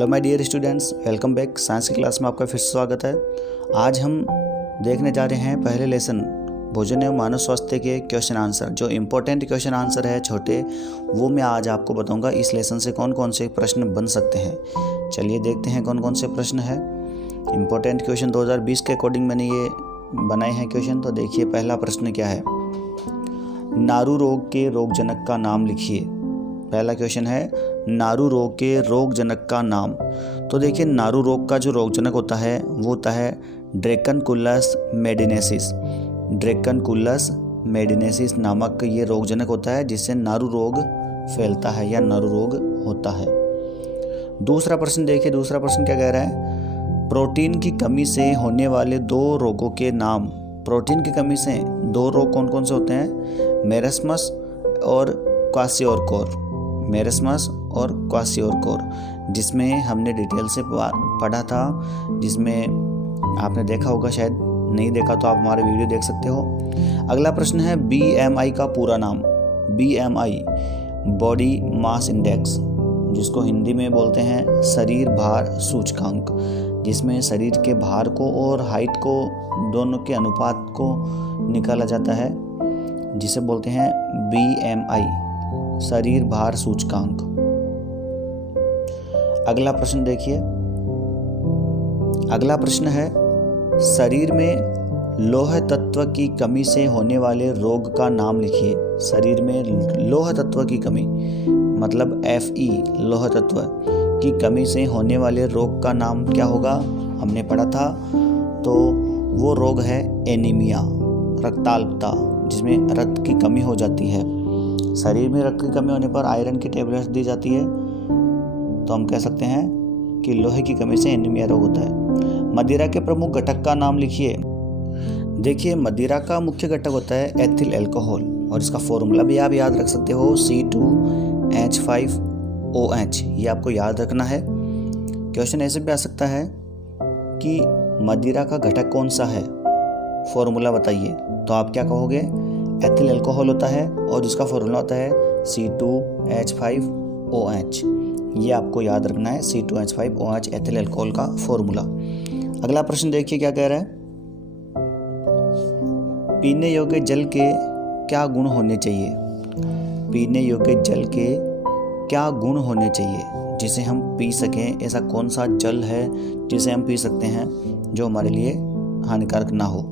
Hello my dear students, welcome back. Science की class में आपका फिर से स्वागत है। आज हम देखने जा रहे हैं पहले लेसन भोजन एवं मानव स्वास्थ्य के क्वेश्चन आंसर। जो इम्पोर्टेंट क्वेश्चन आंसर है छोटे, वो मैं आज आपको बताऊंगा इस लेसन से कौन कौन से प्रश्न बन सकते हैं। चलिए देखते हैं कौन कौन से प्रश्न है। इम्पोर्टेंट क्वेश्चन 2020 के अकॉर्डिंग मैंने ये बनाए हैं क्वेश्चन। तो देखिए पहला प्रश्न क्या है, नारू रोग के रोगजनक का नाम लिखिए। पहला क्वेश्चन है, नारू रोग के रोगजनक का नाम। तो देखिए नारू रोग का जो रोगजनक होता है वो होता है ड्रैकनकुलस मेडिनेसिस। ड्रैकनकुलस मेडिनेसिस नामक ये रोगजनक होता है जिससे नारू रोग फैलता है या नारू रोग होता है। दूसरा प्रश्न देखिए, दूसरा प्रश्न क्या कह रहा है, प्रोटीन की कमी से होने वाले दो रोगों के नाम। प्रोटीन की कमी से दो रोग कौन कौन से होते हैं, मेरस्मस और क्वासियोरकोर। मेरस्मस और क्वासियोरकोर, जिसमें हमने डिटेल से पढ़ा था, जिसमें आपने देखा होगा, शायद नहीं देखा तो आप हमारे वीडियो देख सकते हो। अगला प्रश्न है, BMI का पूरा नाम। BMI बॉडी मास इंडेक्स, जिसको हिंदी में बोलते हैं शरीर भार सूचकांक, जिसमें शरीर के भार को और हाइट को दोनों के अनुपात को निकाला जाता है, जिसे बोलते हैं BMI शरीर भार सूचकांक। अगला प्रश्न देखिए, अगला प्रश्न है, शरीर में लौह तत्व की कमी से होने वाले रोग का नाम लिखिए। शरीर में लौह तत्व की कमी मतलब Fe लौह तत्व की कमी से होने वाले रोग का नाम क्या होगा, हमने पढ़ा था। तो वो रोग है एनीमिया, रक्ताल्पता, जिसमें रक्त की कमी हो जाती है। शरीर में रक्त की कमी होने पर आयरन की टेबलेट्स दी जाती है, तो हम कह सकते हैं कि लोहे की कमी से एनीमिया रोग होता है। मदिरा के प्रमुख घटक का नाम लिखिए। देखिए मदिरा का मुख्य घटक होता है एथिल अल्कोहल, और इसका फॉर्मूला भी आप याद रख सकते हो, C2H5OH। ये आपको याद रखना है। क्वेश्चन ऐसे भी आ सकता है कि मदिरा का घटक कौन सा है, फॉर्मूला बताइए। तो आप क्या कहोगे, एथिल अल्कोहल होता है और जिसका फॉर्मूला होता है C2H5OH। ये आपको याद रखना है, C2H5OH एथिल अल्कोहल का फॉर्मूला। अगला प्रश्न देखिए क्या कह रहा है, पीने योग्य जल के क्या गुण होने चाहिए। पीने योग्य जल के क्या गुण होने चाहिए जिसे हम पी सकें। ऐसा कौन सा जल है जिसे हम पी सकते हैं जो हमारे लिए हानिकारक ना हो।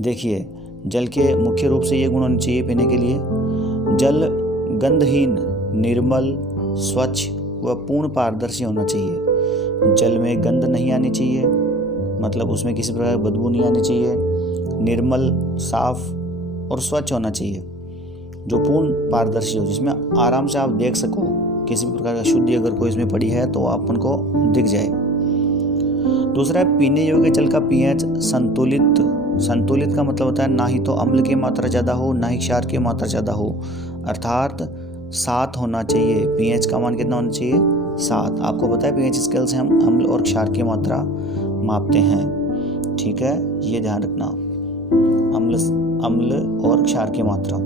देखिए जल के मुख्य रूप से ये गुण होने चाहिए पीने के लिए, जल गंधहीन, निर्मल, स्वच्छ व पूर्ण पारदर्शी होना चाहिए। जल में गंध नहीं आनी चाहिए, मतलब उसमें किसी प्रकार की बदबू नहीं आनी चाहिए। निर्मल, साफ और स्वच्छ होना चाहिए, जो पूर्ण पारदर्शी हो, जिसमें आराम से आप देख सको, किसी भी प्रकार का शुद्धि अगर कोई इसमें पड़ी है तो आप उनको दिख जाए। दूसरा है, पीने योग्य जल का pH संतुलित। संतुलित का मतलब होता है ना ही तो अम्ल की मात्रा ज़्यादा हो ना ही क्षार की मात्रा ज़्यादा हो, अर्थात 7 होना चाहिए। pH का मान कितना होना चाहिए, 7। आपको पता है pH स्केल से हम अम्ल और क्षार की मात्रा मापते हैं, ठीक है, ये ध्यान रखना, अम्ल और क्षार की मात्रा।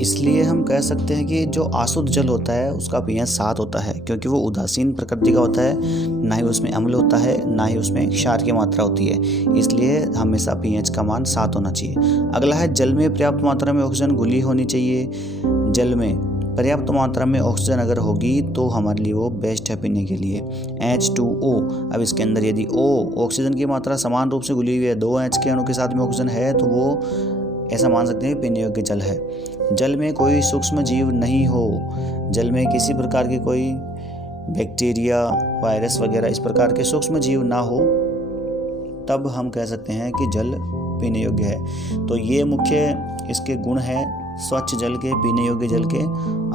इसलिए हम कह सकते हैं कि जो अशुद्ध जल होता है उसका pH 7 होता है, क्योंकि वो उदासीन प्रकृति का होता है, ना ही उसमें अम्ल होता है ना ही उसमें क्षार की मात्रा होती है, इसलिए हमेशा pH का मान 7 होना चाहिए। अगला है, जल में पर्याप्त मात्रा में ऑक्सीजन घुली होनी चाहिए। जल में पर्याप्त मात्रा में ऑक्सीजन अगर होगी तो हमारे लिए वो बेस्ट है पीने के लिए। H2O, अब इसके अंदर यदि ऑक्सीजन की मात्रा समान रूप से घुली हुई है, 2 H के अणु के साथ में ऑक्सीजन है, तो वो ऐसा मान सकते हैं पीने योग्य जल है। जल में कोई सूक्ष्म जीव नहीं हो, जल में किसी प्रकार की कोई बैक्टीरिया, वायरस वगैरह इस प्रकार के सूक्ष्म जीव ना हो, तब हम कह सकते हैं कि जल पीने योग्य है। तो ये मुख्य इसके गुण हैं स्वच्छ जल के, पीने योग्य जल के।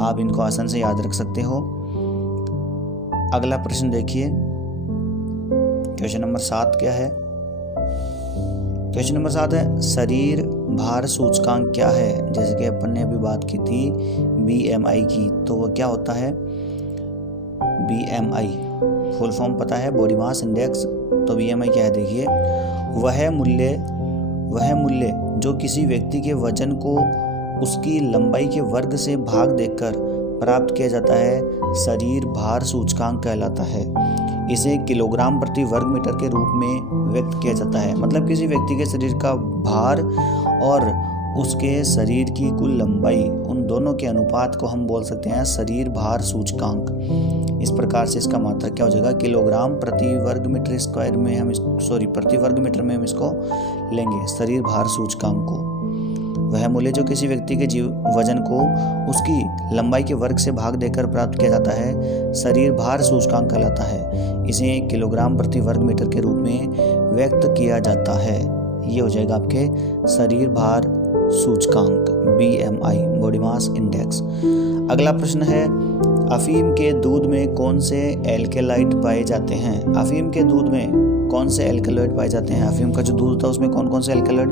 आप इनको आसान से याद रख सकते हो। अगला प्रश्न देखिए, क्वेश्चन नंबर 7 क्या है। क्वेश्चन नंबर 7 है, शरीर भार सूचकांक क्या है। जैसे कि अपन ने अभी बात की थी BMI की, तो वो क्या होता है, BMI फुल फॉर्म पता है, बॉडी मास इंडेक्स। तो BMI क्या है, देखिए वह मूल्य जो किसी व्यक्ति के वजन को उसकी लंबाई के वर्ग से भाग देकर प्राप्त किया जाता है शरीर भार सूचकांक कहलाता है। इसे किलोग्राम प्रति वर्ग मीटर के रूप में व्यक्त किया जाता है। मतलब किसी व्यक्ति के शरीर का भार और उसके शरीर की कुल लंबाई, उन दोनों के अनुपात को हम बोल सकते हैं शरीर भार सूचकांक। इस प्रकार से इसका मात्रक क्या हो जाएगा, किलोग्राम प्रति वर्ग मीटर स्क्वायर में हम प्रति वर्ग मीटर में हम इसको लेंगे शरीर भार सूचकांक को। वह मूल्य जो किसी व्यक्ति के वजन को उसकी लंबाई के वर्ग से भाग देकर प्राप्त किया जाता है शरीर भार सूचकांक कहलाता है। इसे किलोग्राम प्रति वर्ग मीटर के रूप में व्यक्त किया जाता है। ये हो जाएगा आपके शरीर भार सूचकांक, BMI, बॉडी मास इंडेक्स। अगला प्रश्न है, अफीम के दूध में कौन से एल्केलाइड पाए जाते हैं? अफीम के दूध में कौन से एल्केलॉइड पाए जाते हैं? अफीम का जो दूध होता है उसमें कौन कौन से एल्केलॉइड?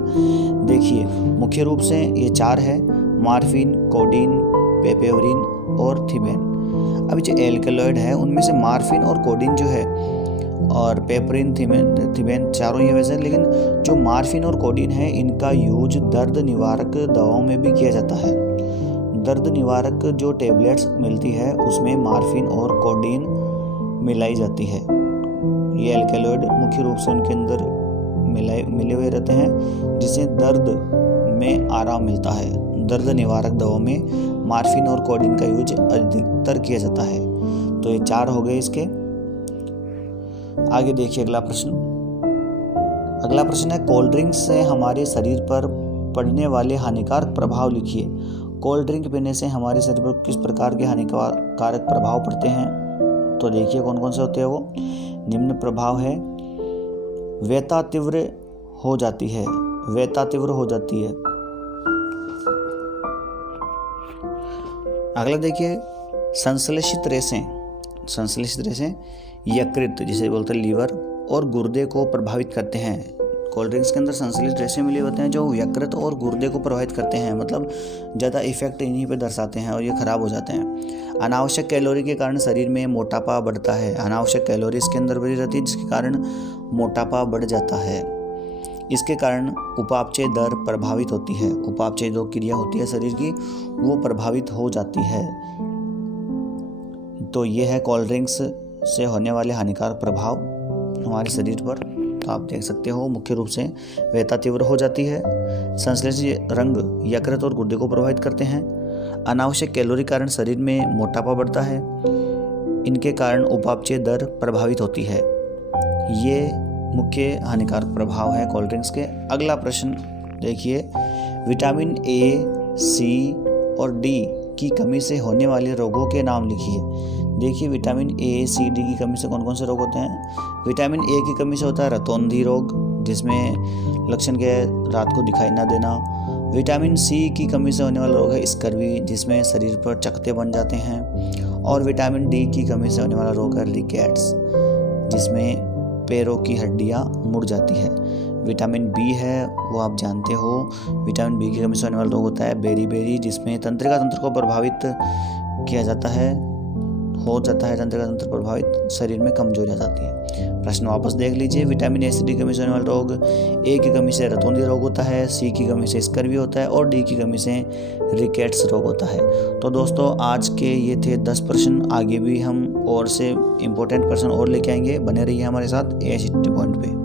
देखिए, मुख्य रूप से ये 4 है, मार्फिन, कोडीन, पेपेवरिन और थिबेन। अभी जो एल्केलॉइड है उनमें से मार्फिन और कोडीन जो है और पेपरिन, थिबेन चारों ये वैसे, लेकिन जो मार्फिन और कोडीन है इनका यूज दर्द निवारक दवाओं में भी किया जाता है। दर्द निवारक जो टेबलेट्स मिलती है उसमें मार्फिन और कोडीन मिलाई जाती है। ये एल्केलॉइड मुख्य रूप से उनके अंदर मिले हुए रहते हैं जिससे दर्द में आराम मिलता है। दर्द निवारक दवाओं में मार्फिन और कोडीन का यूज अधिकतर किया जाता है। तो ये 4 हो गए इसके। आगे देखिए अगला प्रश्न। अगला प्रश्न है, कोल्ड ड्रिंक से हमारे शरीर पर पड़ने वाले हानिकारक प्रभाव लिखिए। कोल्ड ड्रिंक पीने से हमारे शरीर पर किस प्रकार के हानिकारक प्रभाव पड़ते हैं? तो देखिए कौन कौन से होते हैं वो। निम्न प्रभाव है, व्यथा तीव्र हो जाती है। अगला देखिए, संश्लेषित रेशें यकृत जिसे बोलते हैं लीवर और गुर्दे को प्रभावित करते हैं। कोल्ड ड्रिंक्स के अंदर संश्लेषित रेशे मिले होते हैं जो यकृत और गुर्दे को प्रभावित करते हैं, मतलब ज़्यादा इफेक्ट इन्हीं पे दर्शाते हैं और ये खराब हो जाते हैं। अनावश्यक कैलोरी के कारण शरीर में मोटापा बढ़ता है। अनावश्यक कैलोरी इसके अंदर भरी रहती है जिसके कारण मोटापा बढ़ जाता है। इसके कारण उपापचय दर प्रभावित होती है। उपापचय जो क्रिया होती है शरीर की वो प्रभावित हो जाती है। तो ये है कोल्ड ड्रिंक्स से होने वाले हानिकारक प्रभाव हमारे शरीर पर। तो आप देख सकते हो मुख्य रूप से व्यथा तीव्र हो जाती है, संश्लेषित रंग यकृत और गुर्दे को प्रभावित करते हैं, अनावश्यक कैलोरी कारण शरीर में मोटापा बढ़ता है, इनके कारण उपापचय दर प्रभावित होती है। ये मुख्य हानिकारक प्रभाव है कोल्ड ड्रिंक्स के। अगला प्रश्न देखिए, विटामिन ए, सी और डी की कमी से होने वाले रोगों के नाम लिखिए। देखिए, विटामिन ए, सी, डी की कमी से कौन कौन से रोग होते हैं? विटामिन ए की कमी से होता है रतौंधी रोग, जिसमें लक्षण के रात को दिखाई ना देना। विटामिन सी की कमी से होने वाला रोग है स्कर्वी, जिसमें शरीर पर चकत्ते बन जाते हैं। और विटामिन डी की कमी से होने वाला रोग है रिकेट्स, जिसमें पैरों की हड्डियां मुड़ जाती है। विटामिन बी है वो आप जानते हो, विटामिन बी की कमी से होने वाला रोग होता है बेरी, जिसमें तंत्रिका तंत्र को प्रभावित किया जाता है, तंत्रिका तंत्र प्रभावित, शरीर में कमजोरी आ जाती है। प्रश्न वापस देख लीजिए। विटामिन ए, सी, डी की कमी से होने वाला रोग, ए की कमी से रतौंधी रोग होता है, सी की कमी से स्कर्वी होता है और डी की कमी से रिकेट्स रोग होता है। तो दोस्तों आज के ये थे 10 प्रश्न। आगे भी हम और से इम्पोर्टेंट प्रश्न और लेके आएंगे, बने रहिए हमारे साथ AICTE पॉइंट पे।